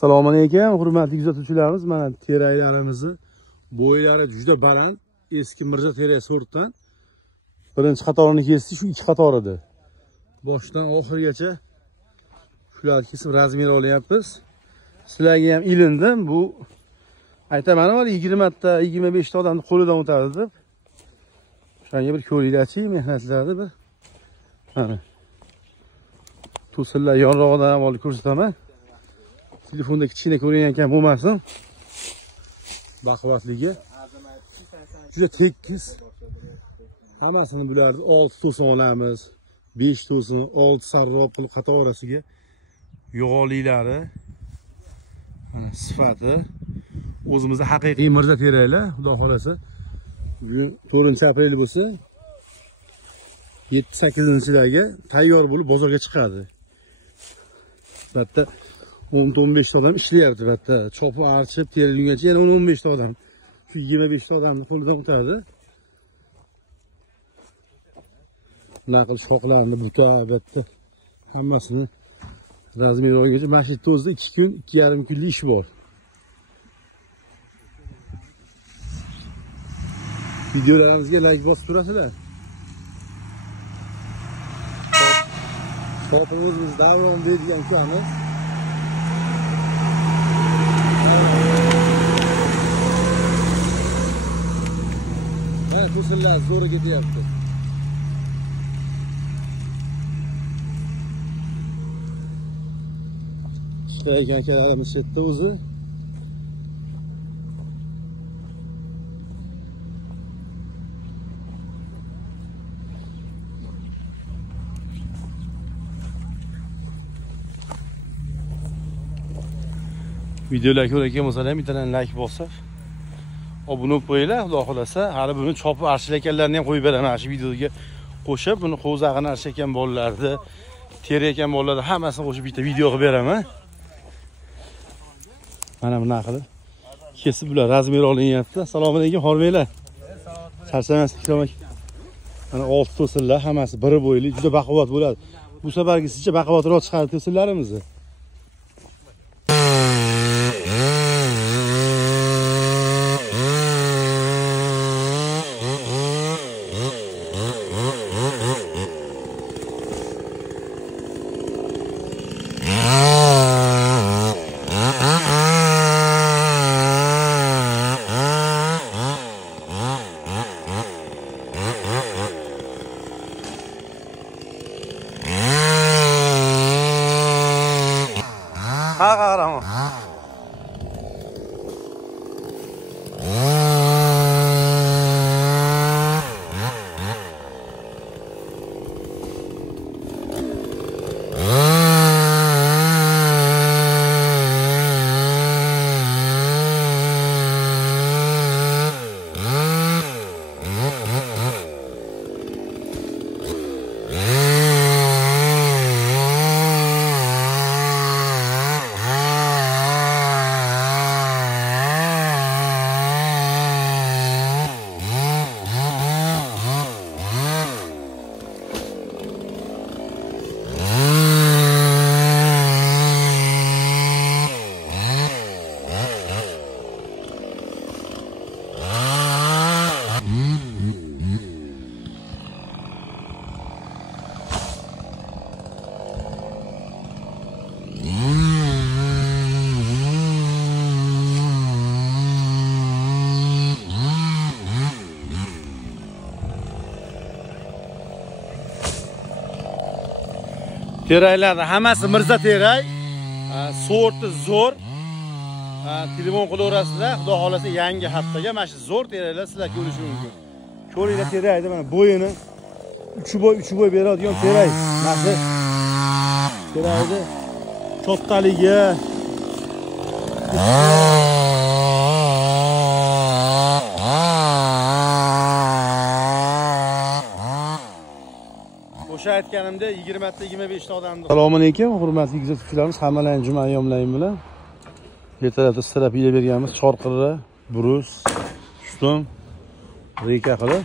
Assalomu alaykum, hurmatli kuzatuvchilarimiz. Mana teraylarimizni bo'ylari juda baland, eski Mirza teray sortdan. Birinchi qatorini kesdik, shu ikki qator edi. Boshdan oxirigacha shularni kesib razmer olyapmiz. Sizlarga ham ilindim. Bu aytaman, 20 ta, 25 ta odamning qo'lidan o'tadi deb. O'shanga bir ko'ringlarchi, mehnatlarni bir. Mana to'sinlar yonrog'idan ham olib ko'rsataman. Telefonda kichkina ko'ringan ekan bo'lmasin. Baquvvatligi. Juda tekis. Hammasini bularni 6 to'sin olamiz. 5 to'sin, 6 sarrob qilib qator orasiga yo'g'oliklari. Mana sifati o'zimizda haqiqiy Mirza teraylar, xudo xolasa. Bugun 4-aprel bo'lsa, 7-8-larga tayyor bo'lib bozorga chiqadi. Albatta 10-15 ta odam ishlayapti albatta. Chopib archib terilguncha yana 10-15 ta odam. Shu 25 ta odamning qo'lidan o'tadi. Naql shoxlarni buta albatta hammasini razmer olguncha masjidda o'zida 2 kun, 2,5 kunlik ish bor. Videolarimizga like bosib turasizlar. Hop o'zimiz davron bergan ukamiz. Mana to'sinlar zo'ri ketyapti. Ishlayotgan akalarimiz chetda o'zi. Videolar ko'rayotgan bo'lsalar, bittadan like bosib, obuna bo'lib qo'yinglar. Xudo xolasa, hali buni chopib archilayotganlarni ham qo'yib beraman shu videoga qo'shib, buni qo'zag'ini archayotgan bolalarni, terayotgan bolalarni hammasini qo'shib bitta video qilib beraman. Mana bunaqa qilib kesib bular razmer olinyapti. Assalomu alaykum, hormanglar. Charchamaslik kerak. Mana 6 to'sinlar, hammasi bir bo'yli, juda baquvvat bo'ladi. Bu safargisicha baquvvatroq chiqadi to'sinlarimizni. Qarama. Teraylarning hammasi Mirza teray. Sorti zo'r. Telefon qilaverasizlar. Xudo xolasa yangi haftaga mana shu zo'r teraylar sizlar ko'rishingiz mumkin. Ko'ringlar terayni, mana bo'yini 3 bo'y beradigan teray. Mana shu terayni kattaligi o'sha aytganimda 20 ta 25 ta odamni. Assalomu alaykum, hurmatli kuzatuvchilarimiz, hammalarning juma ayyomlaring bilan. Ertalabda terapiya berganmiz, chorqirra, burus, ustum, reka qilib.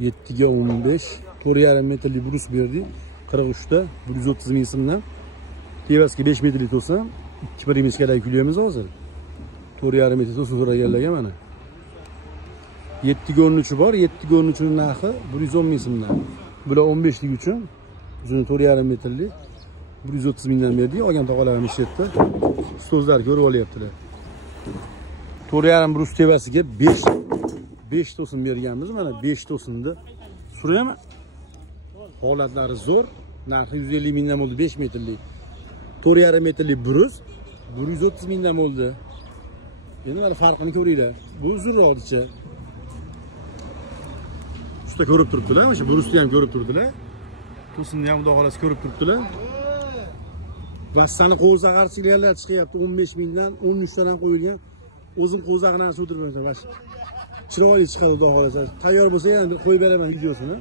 7 ga 15, 4,5 metrlik brus berdik. 43 da 130 ming so'mdan. Tevasiga 5 metrlik to'sam, 2 primeskadan kulyapmiz hozir. 4,5 metr to'sin so'raganlarga mana. 7 ga 13 bor, 7 ga 13 ning narxi 110 ming so'mdan. Bular 15 lik uchun uzuni 4,5 metrlik 130 mingdan berdik. Olgan tog'alarimiz shu yerda ustozlar ko'rib olyaptilar. 4,5 brus tevasiga 5 to'sin berganmiz. Mana 5 to'sinda surayman. Holatlari zo'r. Narxi 150 mingdan bo'ldi 5 metrlik. 4,5 metrlik brus 130 mingdan bo'ldi. Endi mana farqini ko'ringlar. Bu uzunroqcha. Usta ko'rib turibdilar, o'sha brusni ham ko'rib turibdilar. To'sinni ham xudo xolasi ko'rib turibdilar. Vassani qo'zag'archiliklar chiqyapti 15 mingdan 13 tadan qo'yilgan. O'zim qo'zag'ini surdirib beraman. Chiroyli chiqadi xudo xolasi. Tayyor bo'lsa ham qo'yib beraman videosini.